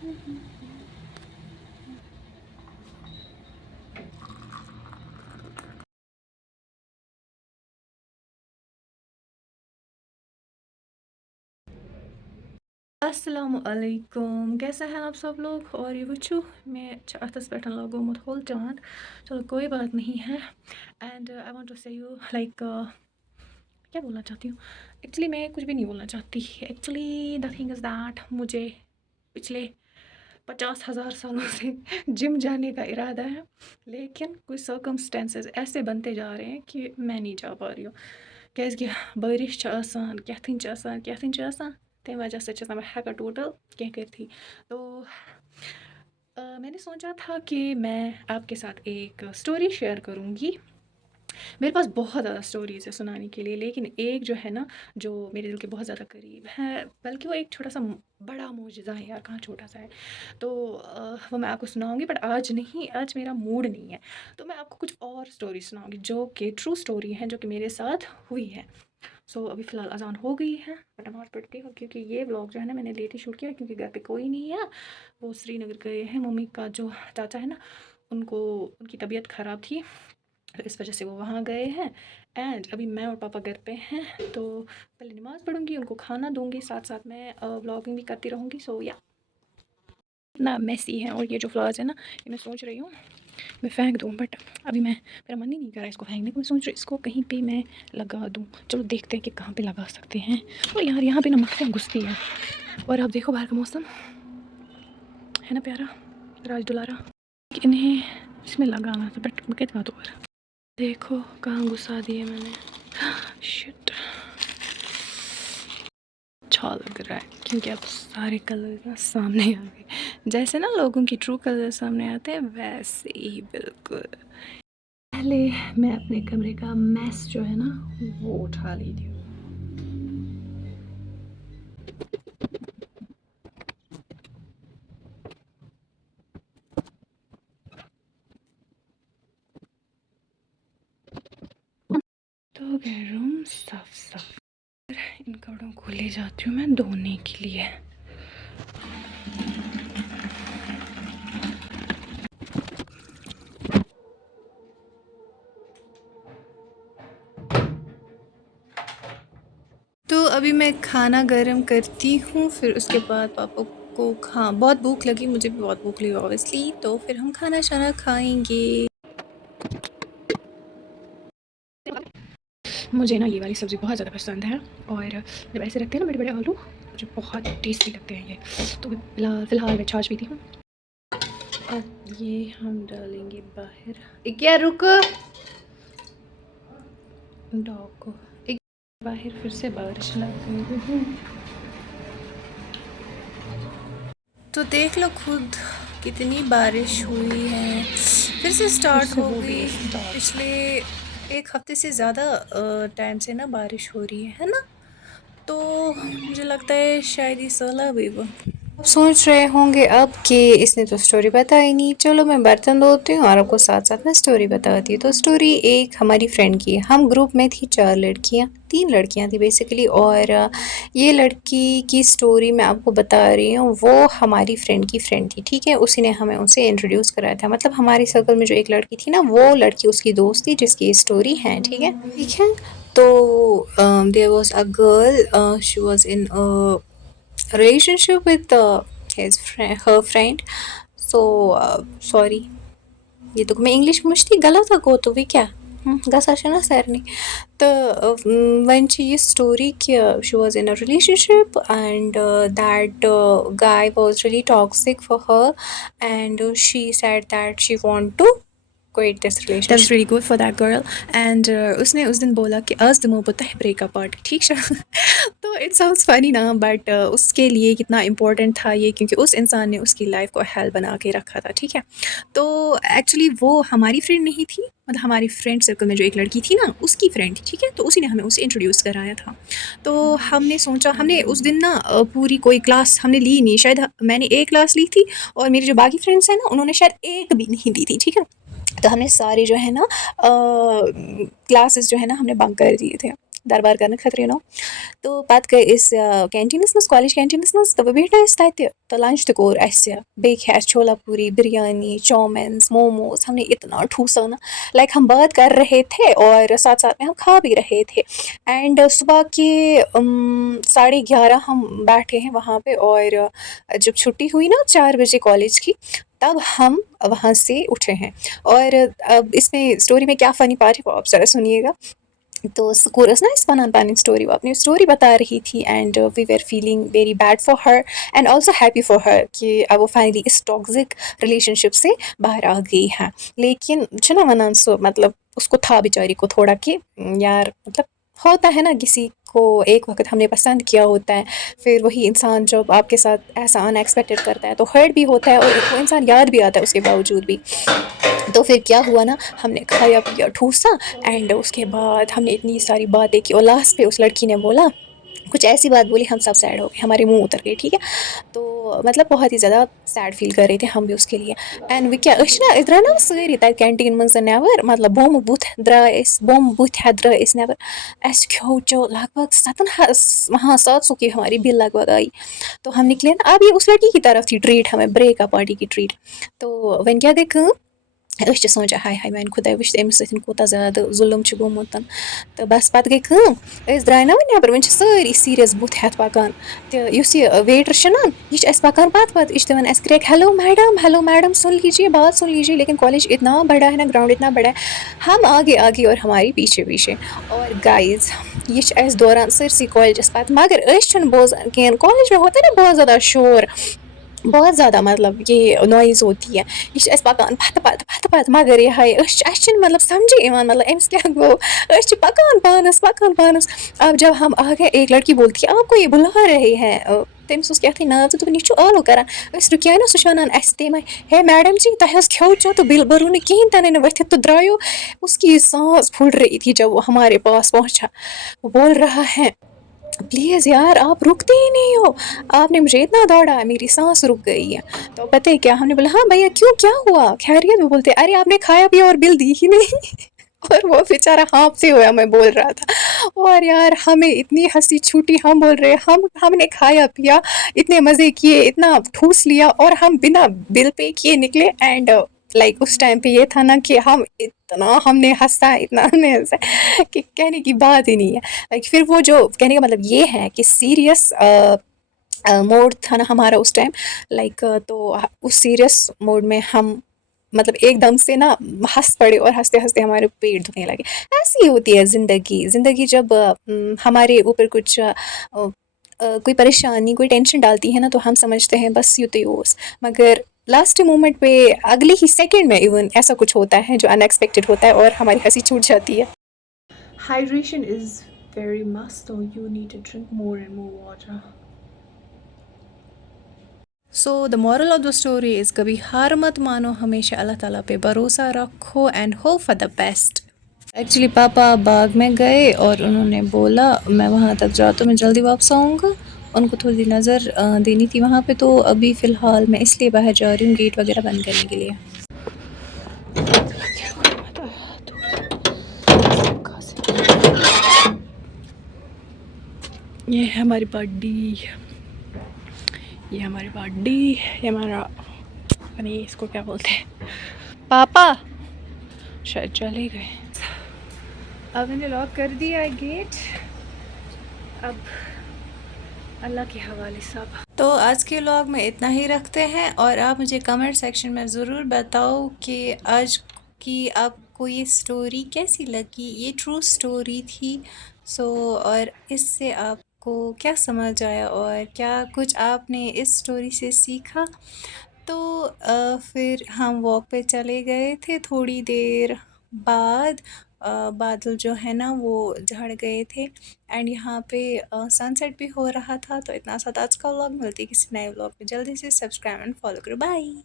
السلام علیکم، کیسے ہیں آپ سب لوگ؟ اور یہ وچھو میں اتس پہ لگومت ہول چاند، چلو کوئی بات نہیں ہے. اینڈ آئی وانٹ ٹو سے یو لائک کیا بولنا چاہتی ہوں. ایکچولی میں کچھ بھی نہیں بولنا چاہتی. Actually the thing is that مجھے پچھلے 50,000 سالوں سے جم جانے کا ارادہ ہے، لیکن کچھ سرکمسٹینسز ایسے بنتے جا رہے ہیں کہ میں نہیں جا پا رہی ہوں. کیازکہ بارش آسان کیتھن آسان تمہِ وجہ سۭتۍ چھَس نہٕ بہٕ ہٮ۪کان ٹوٹل کینٛہہ کٔرتھٕے. تو میں نے سوچا تھا کہ میں آپ کے ساتھ ایک اسٹوری شیئر کروں گی. میرے پاس بہت زیادہ اسٹوریز ہے سنانے کے لیے، لیکن ایک جو ہے نا جو میرے دل کے بہت زیادہ قریب ہے، بلکہ وہ ایک چھوٹا سا بڑا معجزہ ہے یار، کہاں چھوٹا سا ہے. تو وہ میں آپ کو سناؤں گی، بٹ آج نہیں، آج میرا موڈ نہیں ہے. تو میں آپ کو کچھ اور اسٹوری سناؤں گی جو کہ ٹرو اسٹوری ہیں، جو کہ میرے ساتھ ہوئی ہے. سو ابھی فی الحال اذان ہو گئی ہے، بٹ نماز پڑھتی ہوں کیونکہ یہ بلاگ جو ہے نا میں نے لیٹ ہی شوٹ کیا، کیونکہ گھر پہ کوئی نہیں ہے. وہ سری نگر گئے ہیں، ممی کا جو چاچا ہے نا ان کی طبیعت خراب تھی، تو اس وجہ سے وہ وہاں گئے ہیں. اینڈ ابھی میں اور پاپا گھر پہ ہیں، تو پہلے نماز پڑھوں گی، ان کو کھانا دوں گی، ساتھ ساتھ میں بلاگنگ بھی کرتی رہوں گی. سو یا اتنا میسی ہے، اور یہ جو فلاورز ہے نا یہ میں سوچ رہی ہوں میں پھینک دوں، بٹ ابھی میرا من ہی نہیں کر رہا ہے اس کو پھینکنے کو. میں سوچ رہی اس کو کہیں پہ میں لگا دوں. چلو دیکھتے ہیں کہ کہاں پہ لگا سکتے ہیں. اور یار یہاں پہ نا مکھیاں گھستی ہے. اور آپ دیکھو باہر کا موسم ہے نا پیارا، راج دلارا. انہیں اس میں لگانا تھا، بٹ کت کا طور دیکھو کہاں گھسا دیے میں نے. شٹ، اچھا لگ رہا ہے کیونکہ اب سارے کلر نا سامنے آ گئے. جیسے نا لوگوں کی ٹرو کلر سامنے آتے ہیں، ویسے ہی بالکل. پہلے میں اپنے کمرے کا میس جو ہے نا وہ اٹھا لیتی ہوں. تو گئے روم صاف ان کپڑوں کو لے جاتی ہوں میں دھونے کے لیے. تو ابھی میں کھانا گرم کرتی ہوں، پھر اس کے بعد پاپا کو بہت بھوک لگی، مجھے بھی بہت بھوک لگی اوبیسلی، تو پھر ہم کھانا شانا کھائیں گے. مجھے نا یہ والی سبزی بہت زیادہ پسند ہے، اور جب ایسے رکھتے ہیں نا بڑے بڑے آلو، مجھے بہت ٹیسٹی لگتے ہیں یہ. تو فی الحال میں چھاچھ پیتی ہوں. اب یہ ہم ڈالیں گے باہر. کیا رک ڈاگ کو باہر، پھر سے بارش لگ گئی. تو دیکھ لو خود کتنی بارش ہوئی ہے، پھر سے اسٹارٹ ہو گئی. پچھلے ایک ہفتے سے زیادہ ٹائم سے نا بارش ہو رہی ہے نا، تو مجھے لگتا ہے شاید یہ سیلاب بھی وہ. اب سوچ رہے ہوں گے اب کہ اس نے تو اسٹوری بتائی نہیں. چلو میں برتن دھوتی ہوں اور آپ کو ساتھ ساتھ میں اسٹوری بتاتی ہوں. تو اسٹوری ایک ہماری فرینڈ کی. ہم گروپ میں تھی 4 لڑکیاں، 3 لڑکیاں تھیں بیسیکلی، اور یہ لڑکی کی اسٹوری میں آپ کو بتا رہی ہوں. وہ ہماری فرینڈ کی فرینڈ تھی، ٹھیک ہے. اسی نے ہمیں ان سے انٹروڈیوس کرایا تھا. مطلب ہمارے سرکل میں جو ایک لڑکی تھی نا، وہ لڑکی اس کی دوست تھی جس کی اسٹوری ہے، ٹھیک ہے. تو there was a girl, she was in a relationship with her friend. So sorry یہ تو میں انگلش مشتی غلط گو تو بھی کیا گژھان چھنا سارنٕے. تہٕ وۄنۍ چھِ یہِ سٹوری کہِ she was in a relationship and that guy was really toxic for her and she said that she want to quit this relationship. That's really good for that girl. And اس نے اس دن بولا کہ آز دمو بہٕ تۄہہِ break up party, ٹھیک چھا. تو it sounds فنی نا، بٹ اس کے لیے کتنا امپورٹنٹ تھا یہ، کیونکہ اس انسان نے اس کی لائف کو ہیل بنا کے رکھا تھا، ٹھیک ہے. تو ایکچولی وہ ہماری فرینڈ نہیں تھی، مطلب ہماری فرینڈ سرکل میں جو ایک لڑکی تھی نا اس کی فرینڈ تھی، ٹھیک ہے. تو اسی نے ہمیں اسے انٹروڈیوس کرایا تھا. تو ہم نے سوچا، ہم نے اس دن نا پوری کوئی کلاس ہم نے لی نہیں، شاید میں نے ایک کلاس لی تھی اور میری جو باقی فرینڈس ہیں نا انہوں نے شاید ایک بھی نہیں لی تھی، ٹھیک ہے. تو ہم نے سارے جو ہے نا کلاسز جو ہے نا ہم نے بنک کر دیے تھے. دربار کرنے خٲطرٕ تہٕ پَتہٕ گٔے أسۍ کینٹیٖنَس منٛز کالیج کینٹیٖنَس منٛز تہٕ وۄنۍ بیٖٹھۍ أسۍ تَتہِ تہٕ لنچ تہِ کوٚر اَسہِ بیٚیہِ کھے اَسہِ چھولا پوٗری بریانی چاؤمینس موموز ہم نے اتنا ٹھوسا نا لائک ہم بات کر رہے تھے اور ساتھ ساتھ میں ہم کھا بھی رہے تھے اینڈ صبح کے 11:30 ہم بیٹھے ہیں وہاں پہ اور جب چھٹی ہوئی نا 4 بجے کالج کی تب ہم وہاں سے اٹھے ہیں اور اب اس میں اسٹوری میں کیا فنی پارٹ ہے وہ آپ ذرا سنیے گا تو سکور ٲس نا اَسہِ وَنان پَنٕنۍ سٹوری وہ اپنی اسٹوری بتا رہی تھی and we were feeling very bad for her and also happy for her کہ اب وہ فائنلی اس ٹاکزک ریلیشن شپ سے باہر آ گئی ہے لیکن چھُنا وَنان سُہ مطلب اس کو تھا بیچاری کو تھوڑا کہ یار مطلب ہوتا ہے نا کسی کو ایک وقت ہم نے پسند کیا ہوتا ہے پھر وہی انسان جب آپ کے ساتھ ایسا ان ایکسپیکٹڈ کرتا ہے تو ہرٹ بھی ہوتا ہے اور وہ انسان یاد بھی آتا ہے اس کے باوجود بھی تو پھر کیا ہوا نا ہم نے کھایا پیا ٹھوسا اینڈ اس کے بعد ہم نے اتنی ساری باتیں کی اور لاسٹ پہ اس لڑکی نے بولا کچھ ایسی بات بولی ہم سب سیڈ ہو گئے ہمارے منہ اتر گئے ٹھیک ہے تو مطلب بہت ہی زیادہ سیڈ فیل کر رہے تھے ہم بھی اس کے لیے اینڈ وۄنۍ کیٛاہ أسۍ چھِنا أسۍ درٛاے نا سٲری تَتہِ کینٹیٖن منٛز نٮ۪بر مطلب بۄمہٕ بُتھ درٛاے أسۍ بۄمہٕ بُتھِ ہٮ۪تھ درٛاے أسۍ نٮ۪بر اَسہِ کھیوٚو چیوٚو لگ بھگ 700 کی ہماری بل لگ بھگ آئی تو ہم نکلے نا اب یہ اس لڑکی کی طرف تھی ٹریٹ ہمیں بریک اپ پارٹی کی ٹریٹ تو وۄنۍ کیٛاہ گٔے کٲم أسۍ چھِ سونٛچان ہاے ہاے میٛانہِ خۄداے وٕچھ أمِس سۭتۍ کوٗتاہ زیادٕ ظُلم چھُ گوٚمُت تہٕ بَس پَتہٕ گٔے کٲم أسۍ درٛاے نا وۄنۍ نٮ۪بر وۄنۍ چھِ سٲری سیٖریَس بُتھ ہٮ۪تھ پَکان تہٕ یُس یہِ ویٹر چھُنا یہِ چھُ اَسہِ پَکان پَتہٕ پَتہٕ یہِ چھُ دِوان اَسہِ کرٛیک ہیلو میڈم سن لیجیے بات سن لیجیے لیکن کالج اتنا بڑا ہے نا گراؤنڈ اتنا بڑا ہے ہم آگے آگے اور ہماری پیچھے پیچھے اور گائز یہ چھُ اَسہِ دوران سٲرسٕے کالجس پَتہٕ مگر أسۍ چھِنہٕ بوزان کِہیٖنۍ کالج میں ہوتا ہے نا بہت زیادہ شور بہت زیادہ مطلب یہ نوائز ہوتی ہے یہ چھِ اَسہِ پَکان پَتہٕ پَتہٕ مگر یِہے اَسہِ چھِنہٕ مطلب سمجھے یِوان مطلب أمِس کیٛاہ گوٚو أسۍ چھِ پَکان پانَس اب جب ہم آگے ایک لڑکی بولتی ہے آپ کو یہ بلا رہے ہیں تٔمِس اوس کیٛاہتانۍ ناو تہٕ دوٚپُن یہِ چھُ آلو کران أسۍ رُکیے نا سُہ چھُ وَنان اَسہِ تَمے ہے میڈم جی تۄہہِ حظ کھیوٚو چیوٚو تہٕ بِل بٔروٕ نہٕ کِہیٖنۍ تہِ نہٕ ؤتھِتھ تہٕ درٛایو اس کی سانس پھوٹ رہی تھی جب وہ ہمارے پاس پہنچا وہ بول رہا ہے پلیز یار آپ رکتے ہی نہیں ہو آپ نے مجھے اتنا دوڑا میری سانس رک گئی ہے تو پتہ ہے کیا ہم نے بولا ہاں بھیا کیا ہوا خیریت وہ بولتے ارے آپ نے کھایا پیا اور بل دی ہی نہیں اور وہ بیچارہ ہانپتے ہوئے ہمیں بول رہا تھا اور یار ہمیں اتنی ہنسی چھوٹی ہم بول رہے ہم نے کھایا پیا اتنے مزے کیے اتنا ٹھوس لیا اور ہم بنا بل پے کیے نکلے اینڈ لائک اس ٹائم پہ یہ تھا نا کہ ہم نے ہنسا اتنا ہم نے ہنسا کہ کہنے کی بات ہی نہیں ہے لائک پھر وہ جو کہنے کا مطلب یہ ہے کہ سیریس موڈ تھا نا ہمارا اس ٹائم لائک تو اس سیریس موڈ میں ہم مطلب ایک دم سے نا ہنس پڑے اور ہنستے ہنستے ہمارے پیٹ دکھنے لگے ایسی ہوتی ہے زندگی جب ہمارے اوپر کچھ کوئی پریشانی کوئی ٹینشن ڈالتی ہے نا تو ہم سمجھتے ہیں بس یوں تو یوس مگر لاسٹ مومنٹ پہ اگلے ہی سیکنڈ میں ایون ایسا کچھ ہوتا ہے جو ان ایکسپیکٹڈ ہوتا ہے اور ہماری ہنسی چھوٹ جاتی ہے. Hydration is very must, so you need to drink more and more water. So the moral of the story is کبھی ہار مت مانو ہمیشہ اللہ تعالیٰ پہ بھروسہ رکھو and hope for the best. Actually پاپا باغ میں گئے اور انہوں نے بولا میں وہاں تک جاتا ہوں میں جلدی واپس آؤں گا ان کو تھوڑی نظر دینی تھی وہاں پہ تو ابھی فی الحال میں اس لیے باہر جا رہی ہوں گیٹ وغیرہ بند کرنے کے لیے. یہ ہے ہماری باڈی یہ ہمارا نہیں اس کو کیا بولتے ہیں پاپا شاید چلے گئے. اب میں نے لاک کر دیا ہے گیٹ اب اللہ کے حوالے سب. تو آج کے ولاگ میں اتنا ہی رکھتے ہیں اور آپ مجھے کمنٹ سیکشن میں ضرور بتاؤ کہ آج کی آپ کو یہ اسٹوری کیسی لگی. یہ ٹرو اسٹوری تھی اور اس سے آپ کو کیا سمجھ آیا اور کیا کچھ آپ نے اس اسٹوری سے سیکھا. تو پھر ہم واک پہ چلے گئے تھے تھوڑی دیر بعد بادل جو ہے نا وہ جھڑ گئے تھے اینڈ یہاں پہ سن سیٹ بھی ہو رہا تھا. تو اتنا سا آج کا ولاگ ملتی ہے کسی نئے ولاگ میں جلدی سے سبسکرائب اینڈ فالو کرو. بائے.